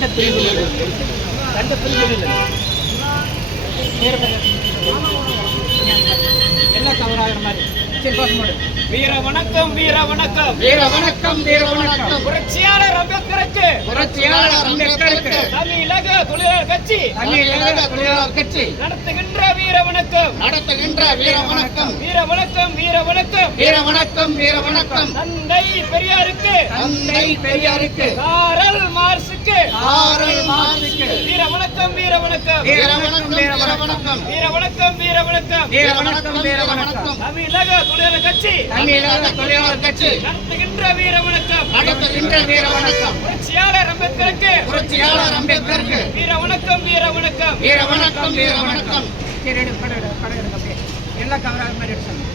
கண்ட பிரிவுகள் எல்லாம் கவராகிற மாதிரி. சரி, பாசமோடு. வீர வணக்கம் வீர வணக்கம் வீர வணக்கம் வீர வணக்கம். புரட்சியாளர் அம்பேத்கருக்கு தமிழக தொழிலாளர் கட்சி நடத்துகின்ற வீர வணக்கம் வீர வணக்கம் வீர வணக்கம் வீர வணக்கம் வீர வணக்கம் வீர வணக்கம். தந்தை பெரியாருக்கு காரல் மார்க்சுக்கு வீர வணக்கம் வீர வணக்கம் வீர வணக்கம் வீர வணக்கம் வீர வணக்கம் வீர வணக்கம் வீர வணக்கம் வீர வணக்கம். தமிழக தொழிலாளர் கட்சி நடத்துகின்ற வீர வணக்கம் வீர வணக்கம். புரட்சியாளர் அம்பேத்கருக்கு வீர வணக்கம் வீர வணக்கம் வீர வணக்கம் வீர வணக்கம். சரி, எல்லாம் கவராக மாதிரி எடுத்து